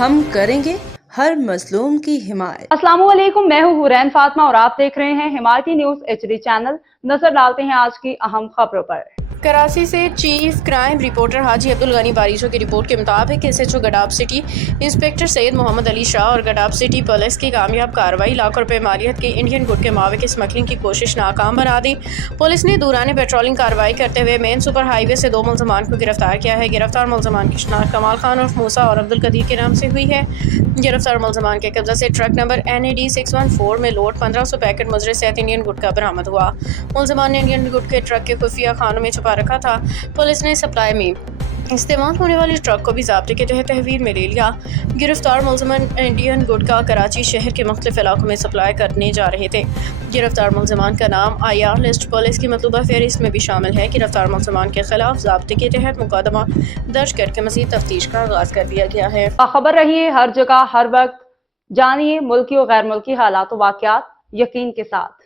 ہم کریں گے ہر مظلوم کی حمایت۔ السلام علیکم، میں ہوں حورین فاطمہ اور آپ دیکھ رہے ہیں حمایتی نیوز HD چینل۔ نظر ڈالتے ہیں آج کی اہم خبروں پر۔ کراچی سے چیف کرائم رپورٹر حاجی عبدالغنی باریچو کی رپورٹ کے مطابق SHO گڈاب سٹی انسپکٹر سید محمد علی شاہ اور گڈاب سٹی پولیس کی کامیاب کارروائی لاکھوں روپے مالیت کے انڈین گڈ کے ماوے کی اسمگلنگ کی کوشش ناکام بنا دی۔ پولیس نے دوران پیٹرولنگ کارروائی کرتے ہوئے مین سپر ہائی وے سے 2 ملزمان کو گرفتار کیا ہے۔ گرفتار ملزمان کی شناخت کمال خان عرف موسیٰ اور عبدالقدیر کے نام سے ہوئی ہے۔ گرفتار ملزمان کے قبضہ سے ٹرک نمبر NAD 614 میں لوڈ 1500 پیکٹ مضر صحت انڈین گڈ کا برآمد ہوا۔ ملزمان نے انڈین گڈ کے ٹرک کے خفیہ خانوں میں چھپا رکھا تھا۔ پولیس نے سپلائی میں استعمال ہونے والے ٹرک کو بھی ضابطے کے تحت تحویل میں لے لیا۔ گرفتار ملزمان انڈین گڈ کا کراچی شہر کے مختلف علاقوں میں سپلائی کرنے جا رہے تھے۔ گرفتار ملزمان کا نام IR لسٹ پولیس کی مطلوبہ فہرست میں بھی شامل ہے۔ گرفتار ملزمان کے خلاف ضابطے کے تحت مقدمہ درج کر کے مزید تفتیش کا آغاز کر دیا گیا ہے۔ باخبر رہیے ہر جگہ ہر وقت، جانیے ملکی و غیر ملکی حالات و واقعات یقین کے ساتھ۔